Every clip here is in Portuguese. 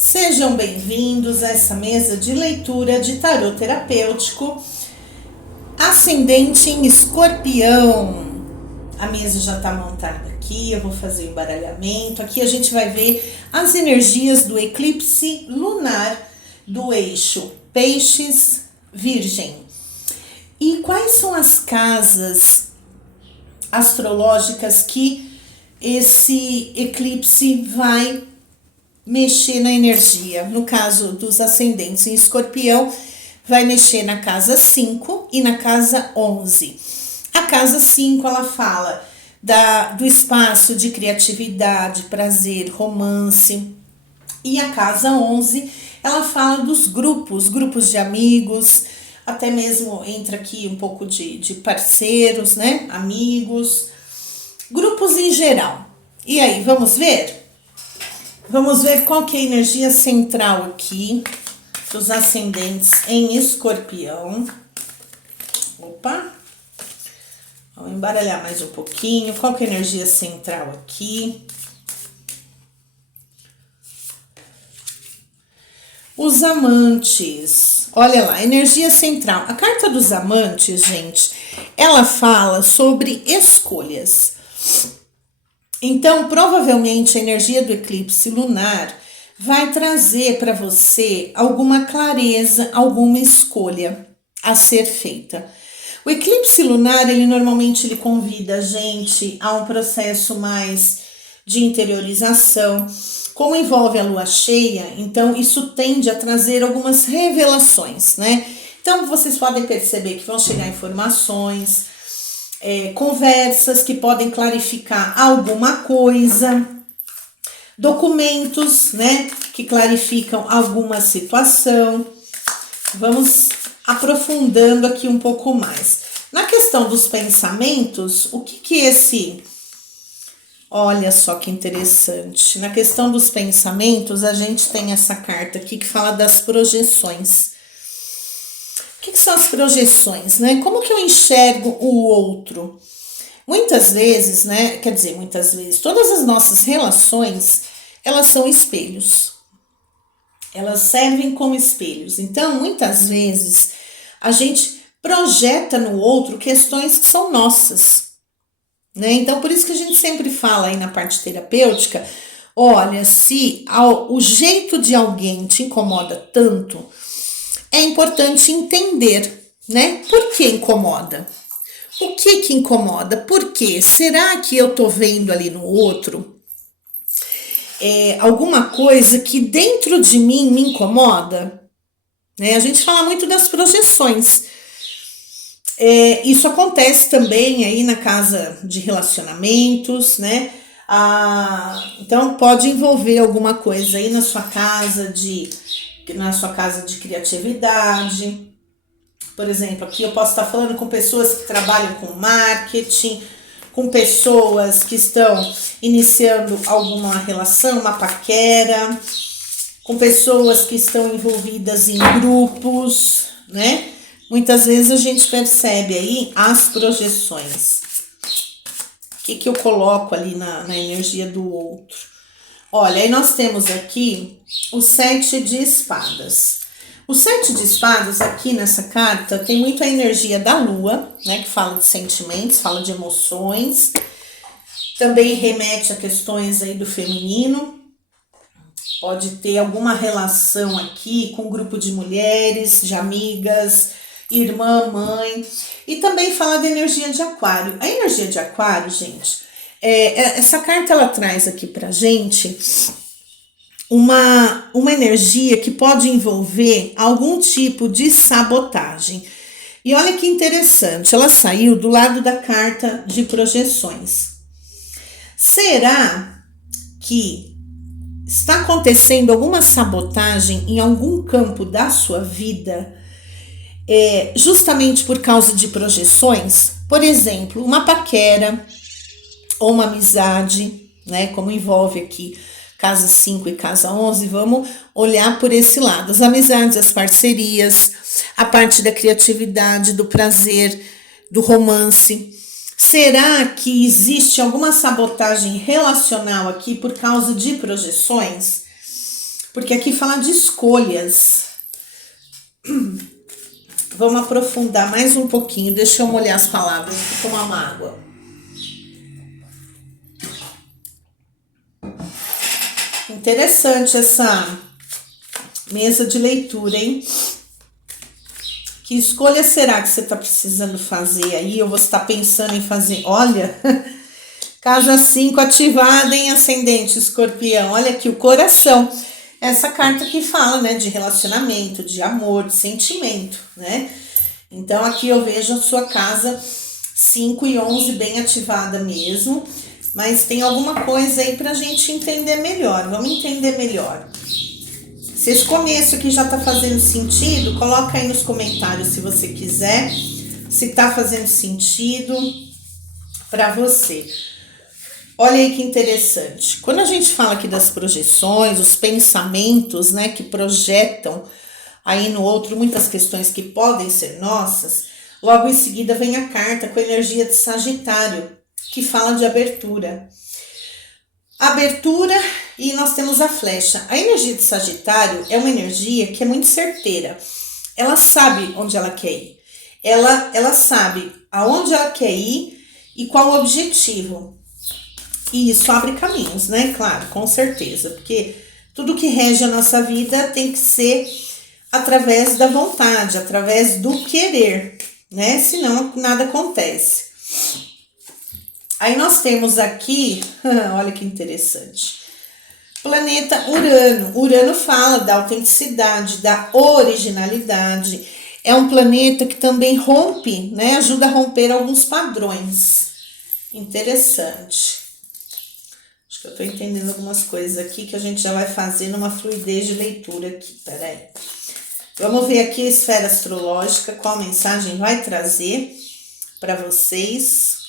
Sejam bem-vindos a essa mesa de leitura de tarô terapêutico, ascendente em Escorpião. A mesa já está montada aqui, eu vou fazer o embaralhamento. Aqui a gente vai ver as energias do eclipse lunar do eixo Peixes-Virgem. E quais são as casas astrológicas que esse eclipse vai mexer na energia? No caso dos ascendentes em Escorpião, vai mexer na casa 5 e na casa 11. A casa 5, ela fala do espaço de criatividade, prazer, romance. E a casa 11, ela fala dos grupos de amigos, até mesmo entra aqui um pouco de parceiros, né? Amigos, grupos em geral. E aí, vamos ver? Vamos ver qual que é a energia central aqui dos ascendentes em Escorpião. Opa! Vamos embaralhar mais um pouquinho. Qual que é a energia central aqui? Os amantes. Olha lá, energia central. A carta dos amantes, gente, ela fala sobre escolhas. Então, provavelmente, a energia do eclipse lunar vai trazer para você alguma clareza, alguma escolha a ser feita. O eclipse lunar, ele normalmente convida a gente a um processo mais de interiorização. Como envolve a lua cheia, então isso tende a trazer algumas revelações, né? Então, vocês podem perceber que vão chegar informações, conversas que podem clarificar alguma coisa, documentos, né, que clarificam alguma situação. Vamos aprofundando aqui um pouco mais. Na questão dos pensamentos, o que esse... Olha só que interessante. Na questão dos pensamentos, a gente tem essa carta aqui que fala das projeções. O que são as projeções, né? Como que eu enxergo o outro? Muitas vezes, né? Quer dizer, muitas vezes, todas as nossas relações, elas são espelhos. Elas servem como espelhos. Então, muitas vezes, a gente projeta no outro questões que são nossas, né? Então, por isso que a gente sempre fala aí na parte terapêutica, olha, se o jeito de alguém te incomoda tanto, é importante entender, né? Por que incomoda? O que incomoda? Por quê? Será que eu tô vendo ali no outro alguma coisa que dentro de mim me incomoda? Né? A gente fala muito das projeções. Isso acontece também aí na casa de relacionamentos, né? Então pode envolver alguma coisa aí na sua casa de criatividade. Por exemplo, aqui eu posso estar falando com pessoas que trabalham com marketing, com pessoas que estão iniciando alguma relação, uma paquera, com pessoas que estão envolvidas em grupos, né? Muitas vezes a gente percebe aí as projeções. O que eu coloco ali na energia do outro? Olha, aí nós temos aqui o 7 de espadas. O 7 de espadas aqui nessa carta tem muito a energia da lua, né? Que fala de sentimentos, fala de emoções. Também remete a questões aí do feminino. Pode ter alguma relação aqui com um grupo de mulheres, de amigas, irmã, mãe. E também fala da energia de aquário. A energia de aquário, gente, essa carta ela traz aqui pra gente uma energia que pode envolver algum tipo de sabotagem. E olha que interessante, ela saiu do lado da carta de projeções. Será que está acontecendo alguma sabotagem em algum campo da sua vida, justamente por causa de projeções? Por exemplo, uma paquera ou uma amizade, né? Como envolve aqui casa 5 e casa 11, vamos olhar por esse lado. As amizades, as parcerias, a parte da criatividade, do prazer, do romance. Será que existe alguma sabotagem relacional aqui por causa de projeções? porque aqui fala de escolhas. Vamos aprofundar mais um pouquinho, deixa eu molhar as palavras, vou tomar uma água. Interessante essa mesa de leitura, hein? Que escolha será que você está precisando fazer aí? Ou você está pensando em fazer? Olha, casa 5 ativada em ascendente escorpião. Olha aqui o coração. Essa carta que fala, né, de relacionamento, de amor, de sentimento, né? Então aqui eu vejo a sua casa 5 e 11 bem ativada mesmo. Mas tem alguma coisa aí pra gente entender melhor. Vamos entender melhor. Se esse começo aqui já tá fazendo sentido, coloca aí nos comentários se você quiser, se tá fazendo sentido para você. Olha aí que interessante. Quando a gente fala aqui das projeções, os pensamentos, né, que projetam aí no outro muitas questões que podem ser nossas, logo em seguida vem a carta com a energia de Sagitário, que fala de abertura. Abertura, e nós temos a flecha. A energia de Sagitário é uma energia que é muito certeira. Ela sabe onde ela quer ir. Ela sabe aonde ela quer ir e qual o objetivo. E isso abre caminhos, né? Claro, com certeza. Porque tudo que rege a nossa vida tem que ser através da vontade, através do querer, né? Senão nada acontece. Aí nós temos aqui, olha que interessante, planeta Urano. Urano fala da autenticidade, da originalidade. É um planeta que também rompe, né? Ajuda a romper alguns padrões. Interessante. Acho que eu tô entendendo algumas coisas aqui que a gente já vai fazer numa fluidez de leitura aqui. Peraí. Vamos ver aqui a esfera astrológica, qual mensagem vai trazer para vocês.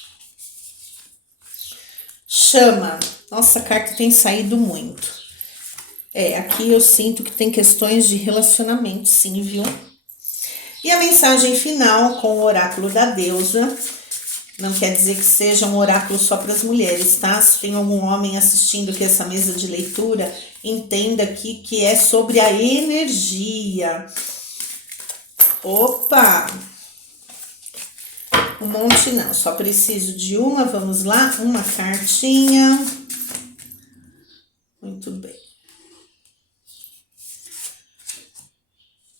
Chama. Nossa, a carta tem saído muito. Aqui eu sinto que tem questões de relacionamento, sim, viu? E a mensagem final com o oráculo da deusa. Não quer dizer que seja um oráculo só para as mulheres, tá? Se tem algum homem assistindo aqui essa mesa de leitura, entenda aqui que é sobre a energia. Opa! Um monte não, só preciso de uma, vamos lá, uma cartinha. Muito bem.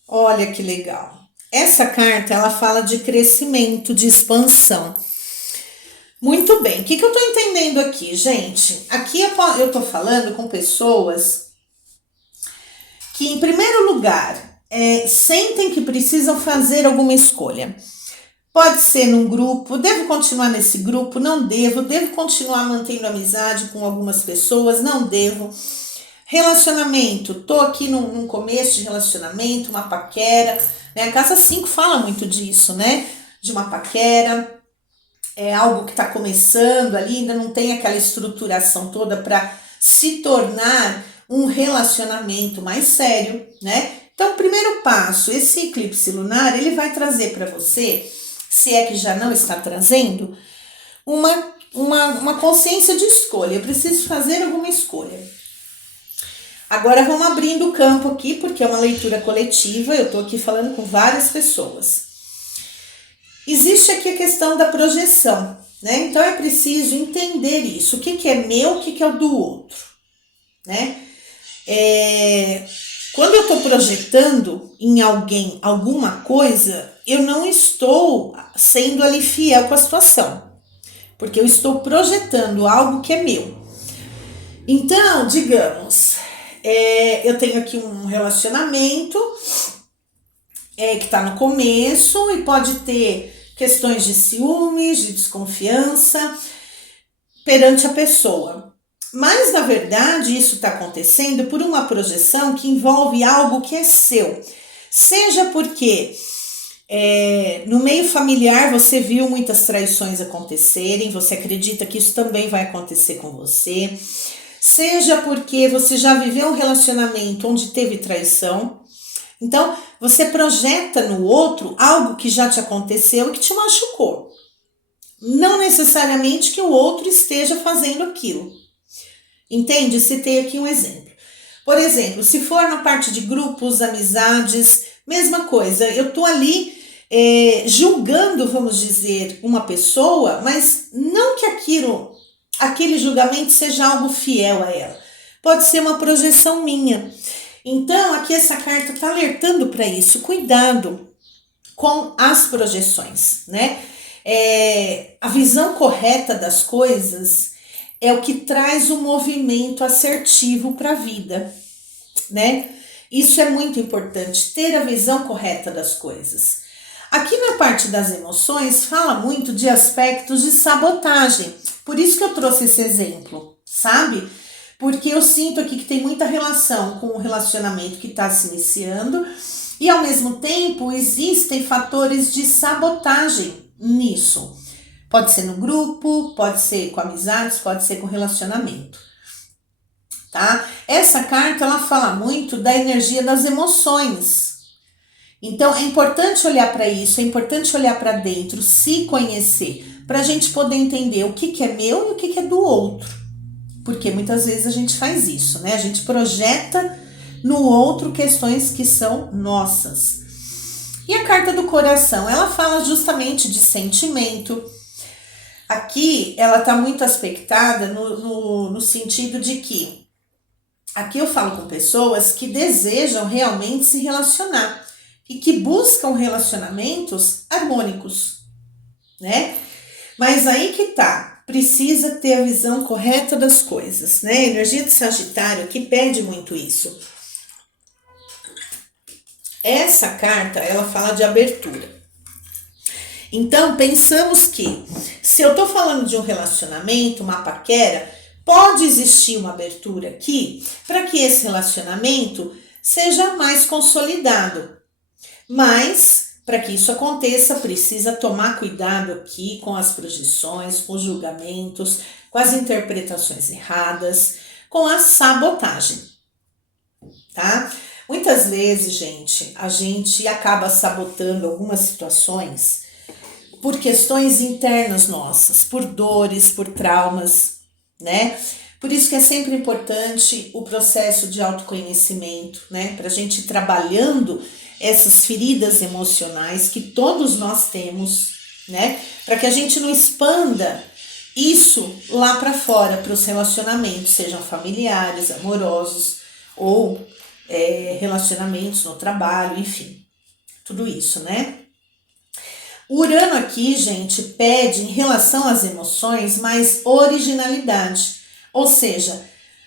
Olha que legal. Essa carta, ela fala de crescimento, de expansão. Muito bem, o que eu tô entendendo aqui, gente? Aqui eu tô falando com pessoas que, em primeiro lugar, sentem que precisam fazer alguma escolha. Pode ser num grupo, devo continuar nesse grupo? Não devo. Devo continuar mantendo amizade com algumas pessoas? Não devo. Relacionamento, tô aqui num começo de relacionamento, uma paquera, né? A casa 5 fala muito disso, né? De uma paquera, é algo que tá começando ali, ainda não tem aquela estruturação toda para se tornar um relacionamento mais sério, né? Então, o primeiro passo, esse eclipse lunar, ele vai trazer para você, se é que já não está trazendo, uma consciência de escolha. Eu preciso fazer alguma escolha. Agora vamos abrindo o campo aqui, porque é uma leitura coletiva, eu estou aqui falando com várias pessoas. Existe aqui a questão da projeção, né? Então é preciso entender isso. O que é meu, o que é o do outro, né? Quando eu estou projetando em alguém alguma coisa, eu não estou sendo ali fiel com a situação, porque eu estou projetando algo que é meu. Então, digamos, eu tenho aqui um relacionamento que está no começo e pode ter questões de ciúmes, de desconfiança perante a pessoa. Mas, na verdade, isso está acontecendo por uma projeção que envolve algo que é seu. Seja porque no meio familiar você viu muitas traições acontecerem, você acredita que isso também vai acontecer com você. Seja porque você já viveu um relacionamento onde teve traição. Então, você projeta no outro algo que já te aconteceu e que te machucou. Não necessariamente que o outro esteja fazendo aquilo. Entende? Citei aqui um exemplo. Por exemplo, se for na parte de grupos, amizades, mesma coisa, eu tô ali julgando, vamos dizer, uma pessoa, mas não que aquele julgamento seja algo fiel a ela. Pode ser uma projeção minha. Então, aqui essa carta está alertando para isso. Cuidado com as projeções, né? A visão correta das coisas é o que traz o movimento assertivo para a vida, né? Isso é muito importante, ter a visão correta das coisas. Aqui na parte das emoções fala muito de aspectos de sabotagem. Por isso que eu trouxe esse exemplo, sabe? Porque eu sinto aqui que tem muita relação com o relacionamento que está se iniciando e ao mesmo tempo existem fatores de sabotagem nisso. Pode ser no grupo, pode ser com amizades, pode ser com relacionamento, tá? Essa carta ela fala muito da energia das emoções. Então é importante olhar para isso, é importante olhar para dentro, se conhecer, para a gente poder entender o que é meu e o que é do outro. Porque muitas vezes a gente faz isso, né? A gente projeta no outro questões que são nossas. E a carta do coração, ela fala justamente de sentimento. Aqui ela está muito aspectada no sentido de que aqui eu falo com pessoas que desejam realmente se relacionar e que buscam relacionamentos harmônicos, né? Mas aí que tá, precisa ter a visão correta das coisas, né? A energia de Sagitário aqui pede muito isso. Essa carta, ela fala de abertura. Então, pensamos que se eu tô falando de um relacionamento, uma paquera, pode existir uma abertura aqui para que esse relacionamento seja mais consolidado. Mas, para que isso aconteça, precisa tomar cuidado aqui com as projeções, com os julgamentos, com as interpretações erradas, com a sabotagem, tá? Muitas vezes, gente, a gente acaba sabotando algumas situações por questões internas nossas, por dores, por traumas, né? Por isso que é sempre importante o processo de autoconhecimento, né? Para a gente ir trabalhando essas feridas emocionais que todos nós temos, né? Para que a gente não expanda isso lá para fora, para os relacionamentos, sejam familiares, amorosos ou relacionamentos no trabalho, enfim, tudo isso, né? O Urano aqui, gente, pede em relação às emoções mais originalidade, ou seja,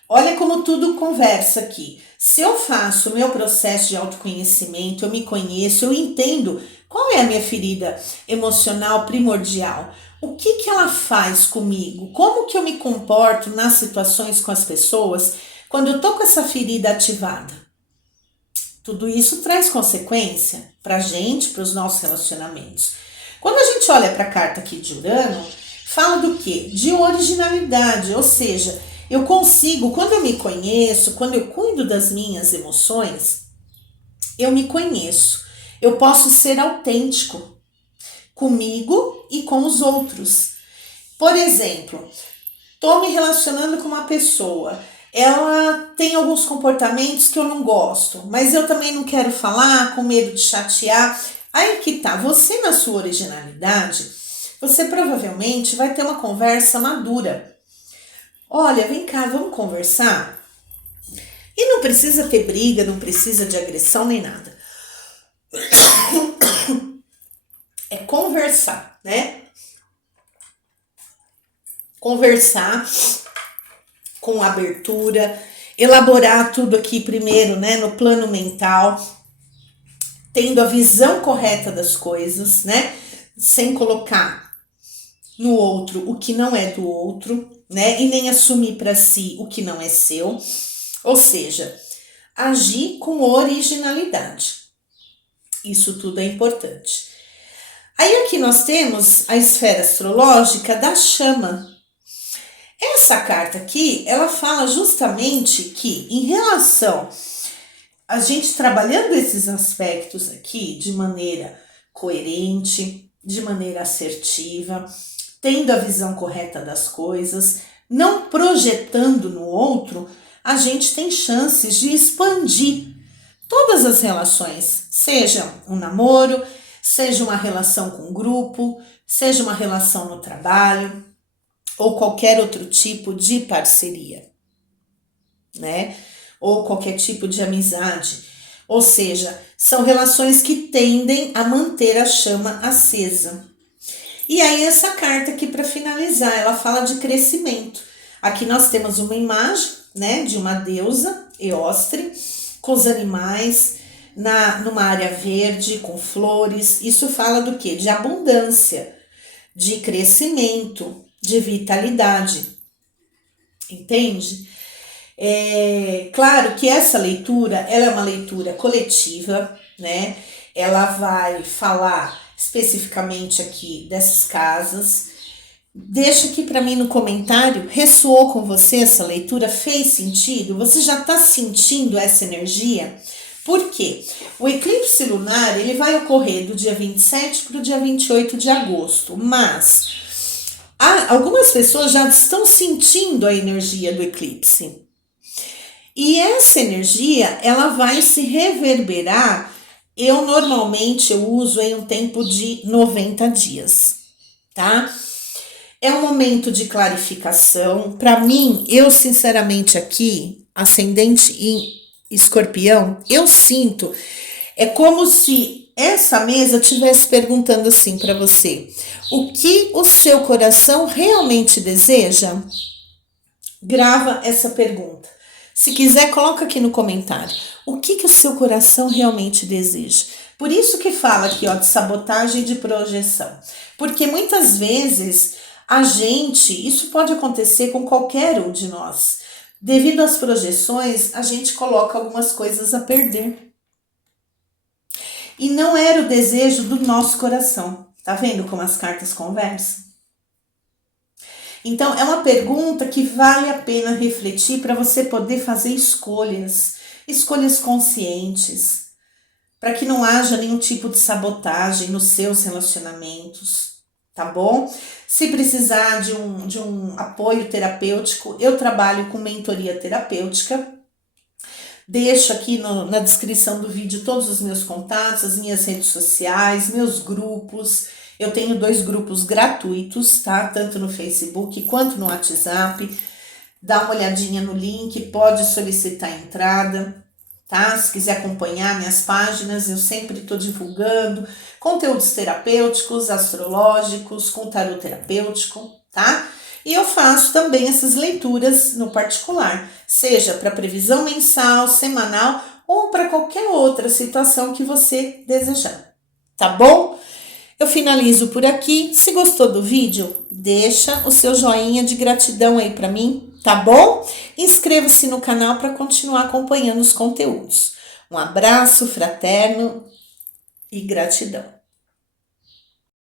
olha como tudo conversa aqui. Se eu faço o meu processo de autoconhecimento, eu me conheço, eu entendo qual é a minha ferida emocional primordial, o que ela faz comigo, como que eu me comporto nas situações com as pessoas quando eu tô com essa ferida ativada. Tudo isso traz consequência pra gente, para os nossos relacionamentos. Quando a gente olha para a carta aqui de Urano, fala do quê? De originalidade, ou seja, eu consigo, quando eu me conheço, quando eu cuido das minhas emoções, eu me conheço. Eu posso ser autêntico comigo e com os outros. Por exemplo, estou me relacionando com uma pessoa, ela tem alguns comportamentos que eu não gosto, mas eu também não quero falar, com medo de chatear. Aí que tá, você na sua originalidade, você provavelmente vai ter uma conversa madura. Olha, vem cá, vamos conversar? E não precisa ter briga, não precisa de agressão nem nada. É conversar, né? Conversar com abertura, elaborar tudo aqui primeiro, né, no plano mental, tendo a visão correta das coisas, né, sem colocar no outro o que não é do outro, né, e nem assumir para si o que não é seu, ou seja, agir com originalidade. Isso tudo é importante. Aí aqui nós temos a esfera astrológica da chama. Essa carta aqui, ela fala justamente que em relação a gente trabalhando esses aspectos aqui de maneira coerente, de maneira assertiva, tendo a visão correta das coisas, não projetando no outro, a gente tem chances de expandir todas as relações, seja um namoro, seja uma relação com um grupo, seja uma relação no trabalho ou qualquer outro tipo de parceria, né? Ou qualquer tipo de amizade. Ou seja, são relações que tendem a manter a chama acesa. E aí essa carta aqui para finalizar, ela fala de crescimento. Aqui nós temos uma imagem, né, de uma deusa, Eostre, com os animais, numa área verde, com flores. Isso fala do quê? De abundância, de crescimento, de vitalidade. Entende? Claro que essa leitura, ela é uma leitura coletiva, né? Ela vai falar especificamente aqui dessas casas. Deixa aqui para mim no comentário, ressoou com você essa leitura? Fez sentido? Você já está sentindo essa energia? Por quê? O eclipse lunar, ele vai ocorrer do dia 27 para o dia 28 de agosto, mas algumas pessoas já estão sentindo a energia do eclipse. E essa energia, ela vai se reverberar, normalmente uso em um tempo de 90 dias, tá? É um momento de clarificação. Para mim, eu sinceramente aqui, ascendente em Escorpião, eu sinto, é como se essa mesa estivesse perguntando assim para você: o que o seu coração realmente deseja? Grava essa pergunta. Se quiser, coloca aqui no comentário. O que o seu coração realmente deseja? Por isso que fala aqui, ó, de sabotagem e de projeção. Porque muitas vezes isso pode acontecer com qualquer um de nós. Devido às projeções, a gente coloca algumas coisas a perder. E não era o desejo do nosso coração. Tá vendo como as cartas conversam? Então, é uma pergunta que vale a pena refletir para você poder fazer escolhas conscientes, para que não haja nenhum tipo de sabotagem nos seus relacionamentos, tá bom? Se precisar de um apoio terapêutico, eu trabalho com mentoria terapêutica. Deixo aqui na descrição do vídeo todos os meus contatos, as minhas redes sociais, meus grupos. Eu tenho 2 grupos gratuitos, tá? Tanto no Facebook quanto no WhatsApp. Dá uma olhadinha no link, pode solicitar a entrada, tá? Se quiser acompanhar minhas páginas, eu sempre estou divulgando conteúdos terapêuticos, astrológicos, com tarô terapêutico, tá? E eu faço também essas leituras no particular, seja para previsão mensal, semanal ou para qualquer outra situação que você desejar, tá bom? Eu finalizo por aqui. Se gostou do vídeo, deixa o seu joinha de gratidão aí para mim, tá bom? Inscreva-se no canal para continuar acompanhando os conteúdos. Um abraço fraterno e gratidão.